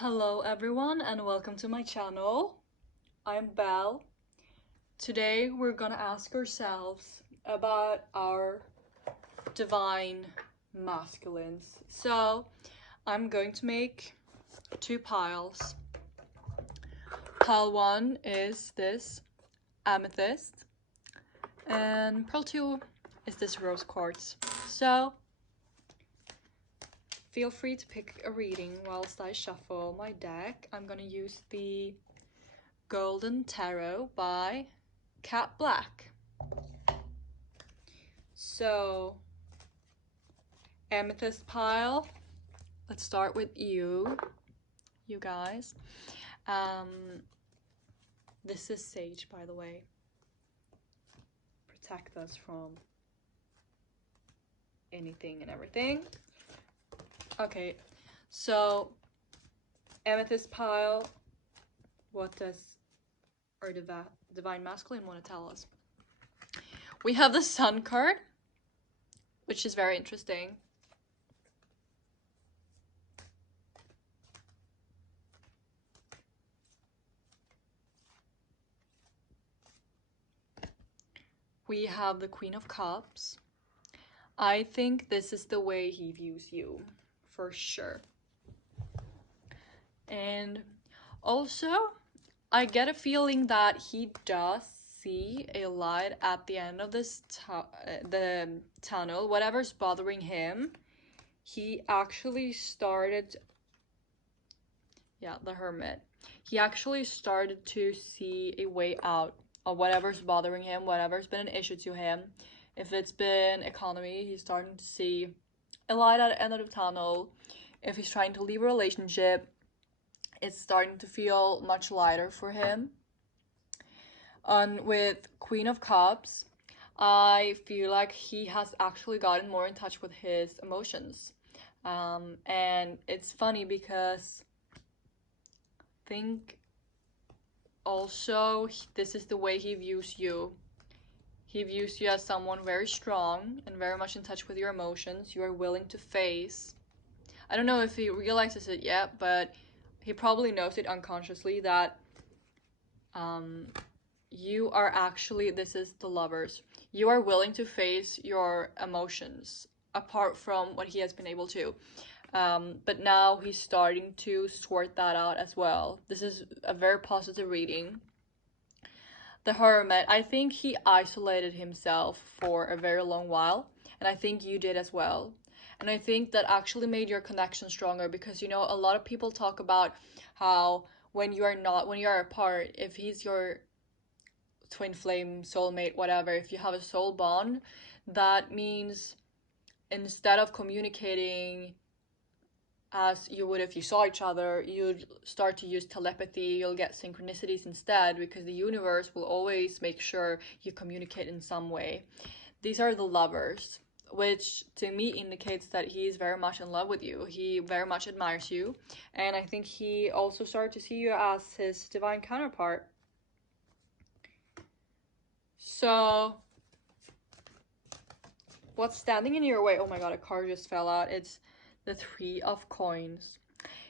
Hello everyone and welcome to my channel. I'm Belle. Today we're gonna ask ourselves about our divine masculines. So I'm going to make two piles. Pile 1 is this amethyst and pile 2 is this rose quartz. So feel free to pick a reading whilst I shuffle my deck. I'm gonna use the Golden Tarot by Cat Black. So, amethyst pile, let's start with you guys. This is sage, by the way. Protect us from anything and everything. Okay, so amethyst pile, what does our divine masculine want to tell us? We have the Sun card, which is very interesting. We have the Queen of Cups. I think this is the way he views you, for sure. And also, I get a feeling that he does see a light at the end of this the tunnel. Whatever's bothering him, he actually started, the Hermit. He actually started to see a way out of whatever's bothering him, whatever's been an issue to him. If it's been economy, he's starting to see a light at the end of the tunnel. If he's trying to leave a relationship, it's starting to feel much lighter for him. And with Queen of Cups, I feel like he has actually gotten more in touch with his emotions. And it's funny because I think also this is the way he views you. He views you as someone very strong and very much in touch with your emotions. You are willing to face. I don't know if he realizes it yet, but he probably knows it unconsciously that you are actually, this is the Lovers. You are willing to face your emotions apart from what he has been able to. But now he's starting to sort that out as well. This is a very positive reading. The Hermit, I think he isolated himself for a very long while, and I think you did as well. And I think that actually made your connection stronger because, you know, a lot of people talk about how when you are apart, if he's your twin flame, soulmate, whatever, if you have a soul bond, that means instead of communicating as you would if you saw each other, you'd start to use telepathy. You'll get synchronicities instead because the universe will always make sure you communicate in some way. These are the Lovers, which to me indicates that he's very much in love with you. He very much admires you, and I think he also started to see you as his divine counterpart. So what's standing in your way? Oh my god, a card just fell out. It's the Three of Coins.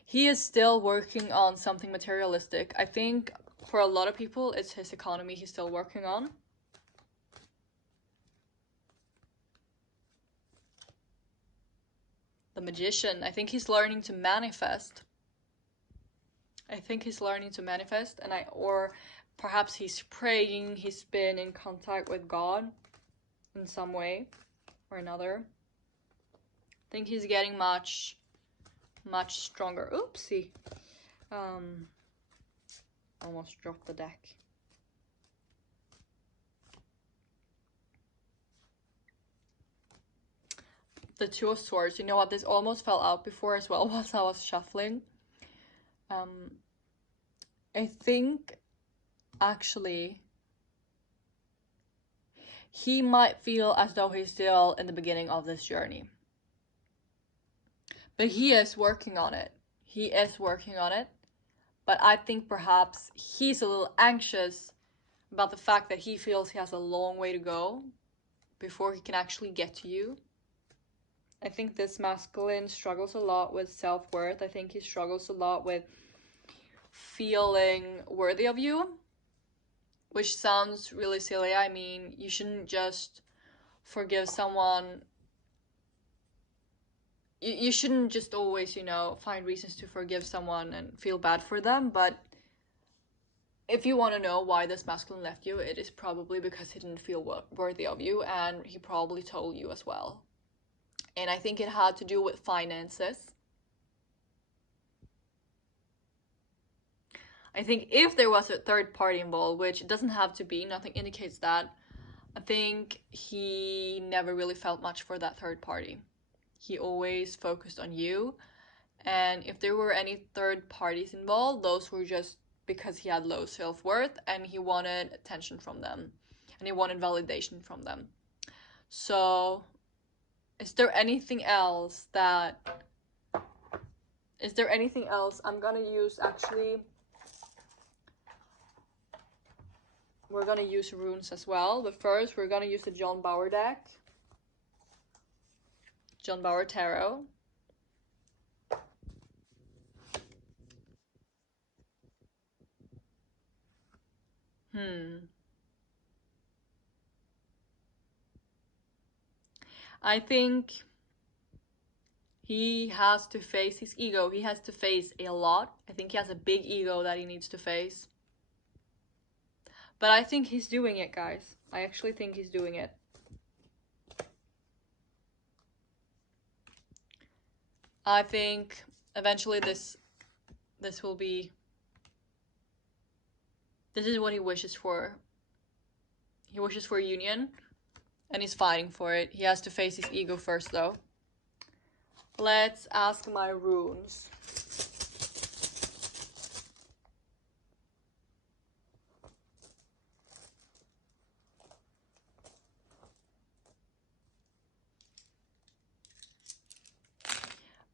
He is still working on something materialistic. I think for a lot of people, it's his economy he's still working on. The Magician. I think he's learning to manifest. Or perhaps he's praying. He's been in contact with God in some way or another. I think he's getting much stronger. Oopsie. Almost dropped the deck. The Two of Swords. You know what? This almost fell out before as well whilst I was shuffling. I think actually he might feel as though he's still in the beginning of this journey. But he is working on it. But I think perhaps he's a little anxious about the fact that he feels he has a long way to go before he can actually get to you. I think this masculine struggles a lot with self-worth. I think he struggles a lot with feeling worthy of you, which sounds really silly. I mean, you shouldn't just forgive someone. You shouldn't just always, you know, find reasons to forgive someone and feel bad for them, but if you want to know why this masculine left you, it is probably because he didn't feel worthy of you, and he probably told you as well. And I think it had to do with finances. I think if there was a third party involved, which it doesn't have to be, nothing indicates that, I think he never really felt much for that third party. He always focused on you. And if there were any third parties involved, those were just because he had low self-worth and he wanted attention from them. And he wanted validation from them. So, is there anything else that... Is there anything else? I'm gonna use, actually... We're gonna use runes as well, but first we're gonna use the John Bauer deck. John Bauer Tarot. I think he has to face his ego. He has to face a lot. I think he has a big ego that he needs to face. But I think he's doing it, guys. I actually think he's doing it. I think eventually this will be... This is what he wishes for. He wishes for a union, and he's fighting for it. He has to face his ego first, though. Let's ask my runes.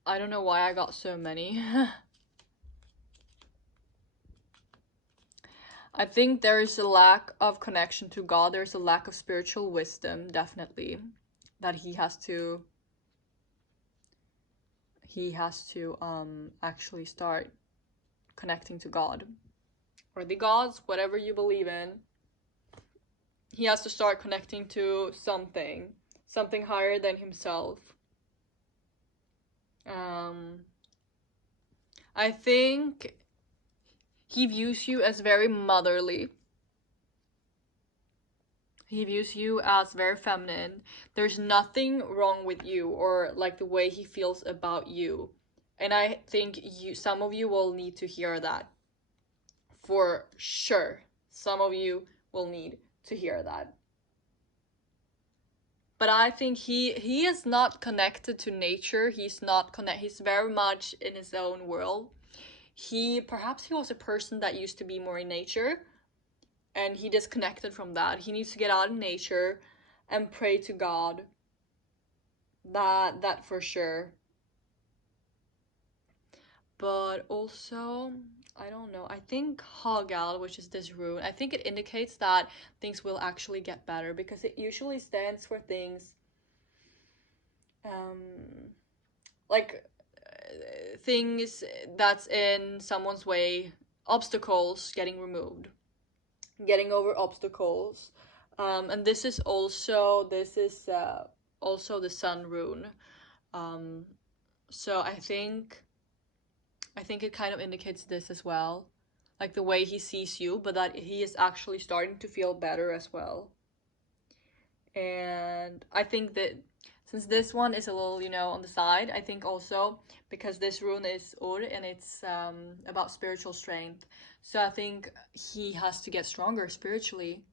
I don't know why I got so many. I think there is a lack of connection to God. There's a lack of spiritual wisdom, definitely, that he has to actually start connecting to God. Or the gods, whatever you believe in. He has to start connecting to something higher than himself. I think he views you as very motherly. He views you as very feminine. There's nothing wrong with you or like the way he feels about you. And I think some of you will need to hear that. For sure. Some of you will need to hear that. But I think he is not connected to nature. He's very much in his own world. Perhaps he was a person that used to be more in nature, and he disconnected from that. He needs to get out in nature and pray to God. That for sure. But also, I don't know, I think Hagal, which is this rune, I think it indicates that things will actually get better, because it usually stands for things like things that's in someone's way, obstacles getting removed, getting over obstacles. And this is also the sun rune. So I think it kind of indicates this as well, like the way he sees you, but that he is actually starting to feel better as well. And I think that since this one is a little, you know, on the side, I think also because this rune is Ur and it's about spiritual strength. So I think he has to get stronger spiritually.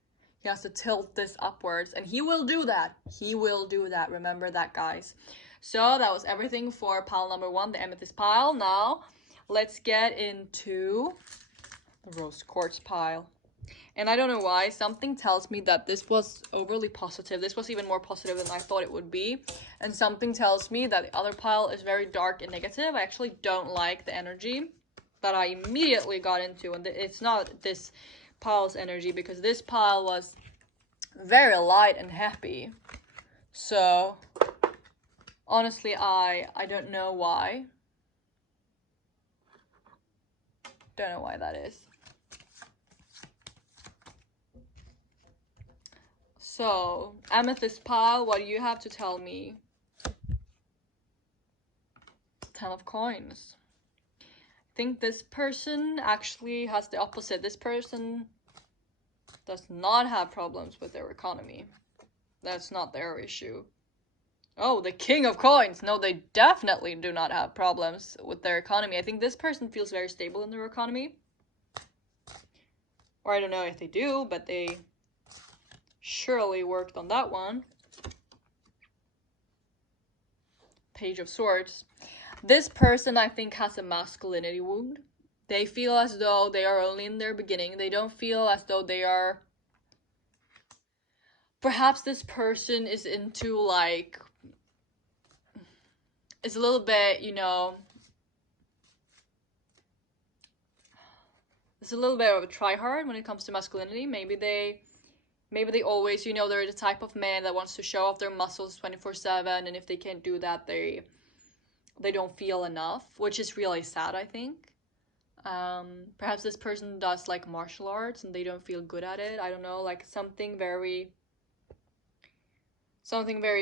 He has to tilt this upwards, and he will do that. He will do that. Remember that, guys. So that was everything for pile number 1, the amethyst pile. Now let's get into the rose quartz pile. And I don't know why, something tells me that this was overly positive. This was even more positive than I thought it would be. And something tells me that the other pile is very dark and negative. I actually don't like the energy that I immediately got into. And it's not this pile's energy, because this pile was very light and happy. So Honestly, I don't know why. Don't know why that is. So, Amethyst Pile, what do you have to tell me? 10 of coins. I think this person actually has the opposite. This person does not have problems with their economy. That's not their issue. Oh, the King of Coins! No, they definitely do not have problems with their economy. I think this person feels very stable in their economy. Or I don't know if they do, but they surely worked on that one. Page of Swords. This person, I think, has a masculinity wound. They feel as though they are only in their beginning. They don't feel as though they are... Perhaps this person is into, like... It's a little bit, you know... It's a little bit of a try-hard when it comes to masculinity. Maybe they always, you know, they're the type of man that wants to show off their muscles 24/7, and if they can't do that, they don't feel enough, which is really sad, I think. Perhaps this person does like martial arts and they don't feel good at it. I don't know, like something very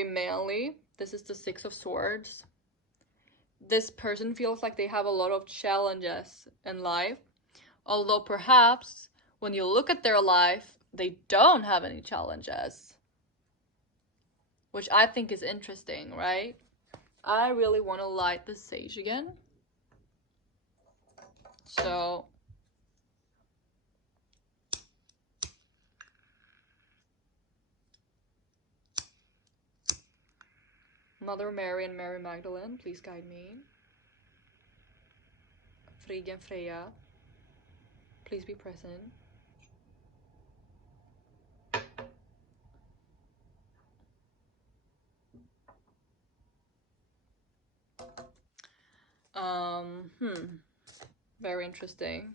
manly. This is the Six of Swords. This person feels like they have a lot of challenges in life, although perhaps when you look at their life, they don't have any challenges, which I think is interesting, right? I really want to light the sage again. So Mother Mary and Mary Magdalene, please guide me. Frigga and Freya, please be present. Very interesting.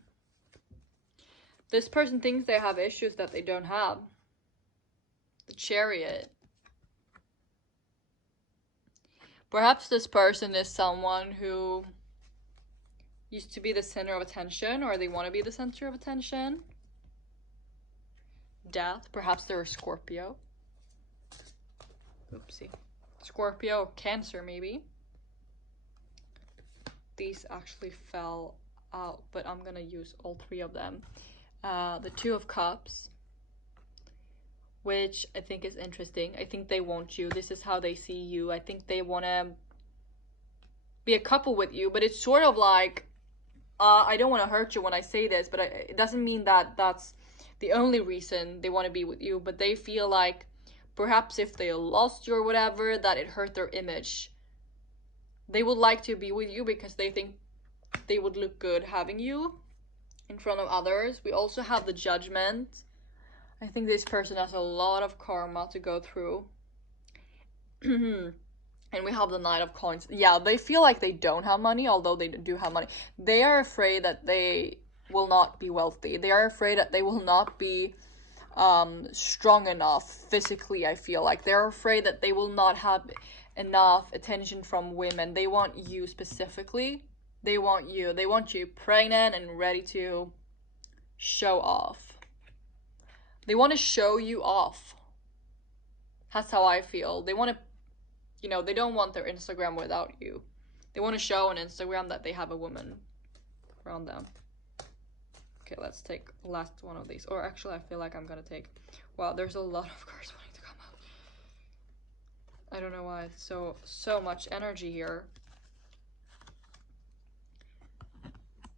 This person thinks they have issues that they don't have. The Chariot. Perhaps this person is someone who used to be the center of attention, or they want to be the center of attention. Death. Perhaps they're a Scorpio. Oopsie. Scorpio or Cancer, maybe. These actually fell out, but I'm gonna use all three of them. The Two of Cups, which I think is interesting. I think they want you. This is how they see you. I think they want to be a couple with you, but it's sort of like, I don't want to hurt you when I say this, but it doesn't mean that that's the only reason they want to be with you, but they feel like perhaps if they lost you or whatever, that it hurt their image. They would like to be with you because they think they would look good having you in front of others. We also have the Judgment. I think this person has a lot of karma to go through. And we have the Knight of Coins. Yeah, they feel like they don't have money, although they do have money. They are afraid that they will not be wealthy. They are afraid that they will not be strong enough physically, I feel like. They're afraid that they will not have enough attention from women. They want you specifically. They want you. They want you pregnant and ready to show off. They want to show you off. That's how I feel. They want to, you know, they don't want their Instagram without you. They want to show on Instagram that they have a woman around them. Okay, let's take the last one of these. Or actually, I feel like I'm gonna take... Wow, there's a lot of cards wanting to come out. I don't know why. It's so much energy here.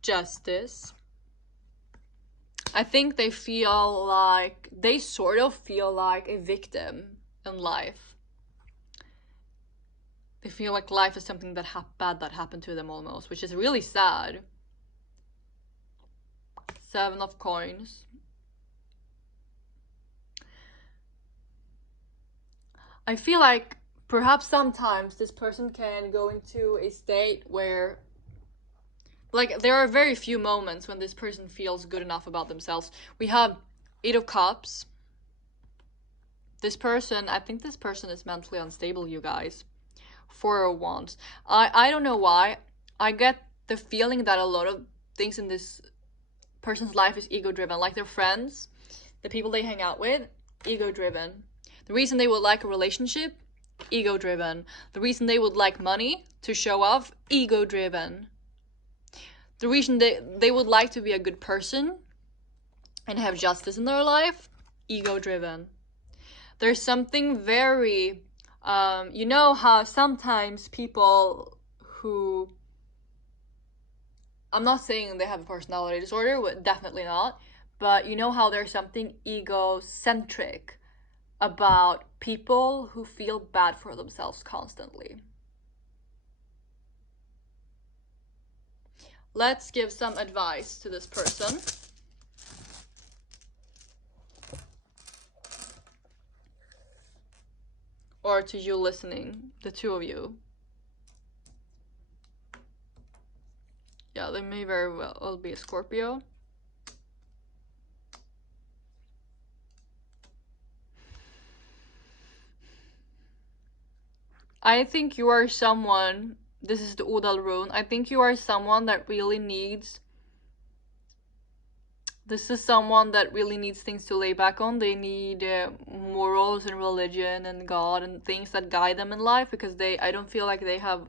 Justice. I think they feel like... They sort of feel like a victim in life. They feel like life is something that bad that happened to them almost, which is really sad. Seven of Coins. I feel like perhaps sometimes this person can go into a state where, like, there are very few moments when this person feels good enough about themselves. We have Eight of Cups. This person, I think this person is mentally unstable, you guys. for a once. I don't know why. I get the feeling that a lot of things in this person's life is ego driven. Like their friends, the people they hang out with, ego driven. The reason they would like a relationship, ego driven. The reason they would like money to show off, ego driven. The reason they would like to be a good person and have justice in their life, ego driven. There's something very, you know how sometimes people who, I'm not saying they have a personality disorder, definitely not, but you know how there's something egocentric about people who feel bad for themselves constantly. Let's give some advice to this person. Or to you listening, the two of you. Yeah, they may very well be a Scorpio. I think you are someone, this is the Udal rune, I think you are someone that really needs, this is someone that really needs things to lay back on. They need morals and religion and God and things that guide them in life, because I don't feel like they have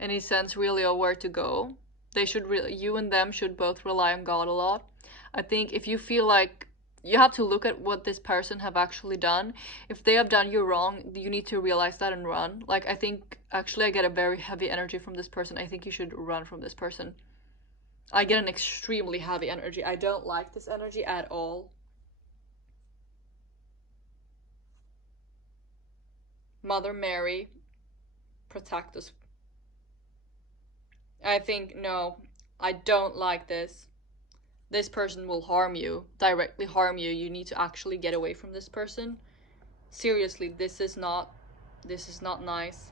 any sense really of where to go. They should really, you and them should both rely on God a lot. I think if you feel like, you have to look at what this person have actually done. If they have done you wrong, you need to realize that and run. Like, I think, actually, I get a very heavy energy from this person. I think you should run from this person. I get an extremely heavy energy. I don't like this energy at all. Mother Mary, protect us. I think, no, I don't like this. This person will harm you, directly harm you. You need to actually get away from this person. Seriously, this is not nice.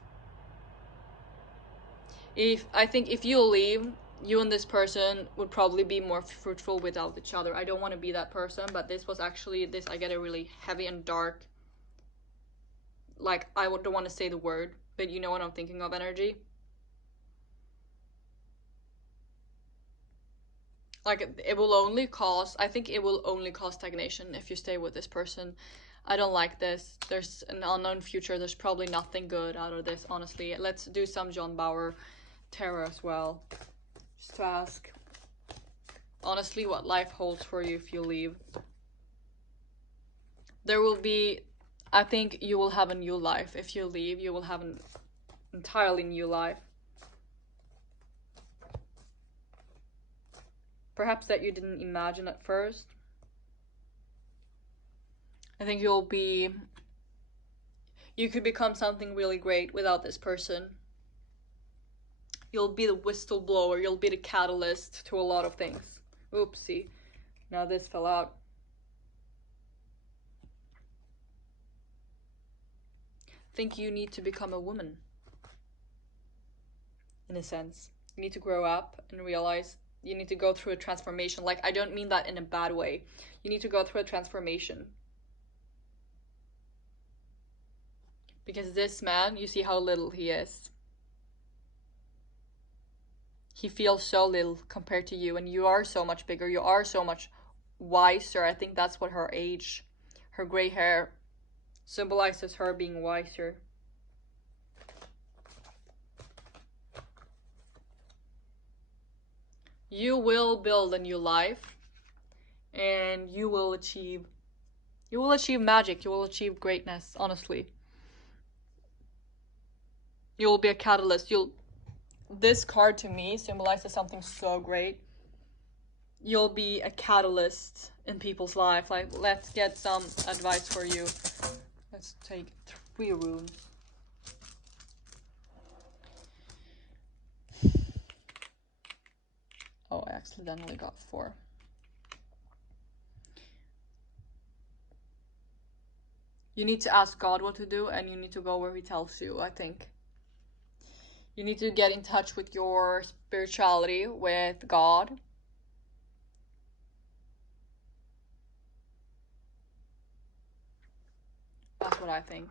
I think if you leave, you and this person would probably be more fruitful without each other. I don't want to be that person, but this was actually, this, I get a really heavy and dark, like, I don't want to say the word, but you know what I'm thinking of, energy. Like, it will only cause, I think it will only cause stagnation if you stay with this person. I don't like this. There's an unknown future. There's probably nothing good out of this, honestly. Let's do some John Bauer tarot as well, just to ask, honestly, what life holds for you if you leave. There will be, I think you will have a new life. If you leave, you will have an entirely new life. Perhaps that you didn't imagine at first. I think you could become something really great without this person. You'll be the whistleblower, you'll be the catalyst to a lot of things. Oopsie. Now this fell out. I think you need to become a woman. In a sense. You need to grow up and realize you need to go through a transformation. Like, I don't mean that in a bad way. You need to go through a transformation. Because this man, you see how little he is. He feels so little compared to you, and you are so much bigger. You are so much wiser. I think that's what her age, her gray hair, symbolizes her being wiser. You will build a new life, and you will achieve magic. You will achieve greatness, honestly. You will be a catalyst. This card to me symbolizes something so great. You'll be a catalyst in people's life. Like, let's get some advice for you. Let's take 3 runes. Oh, I accidentally got 4. You need to ask God what to do, and you need to go where he tells you, I think. You need to get in touch with your spirituality, with God. That's what I think.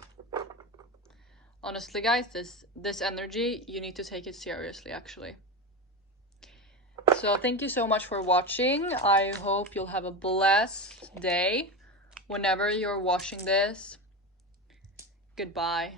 Honestly, guys, this energy, you need to take it seriously, actually. So thank you so much for watching. I hope you'll have a blessed day whenever you're watching this. Goodbye.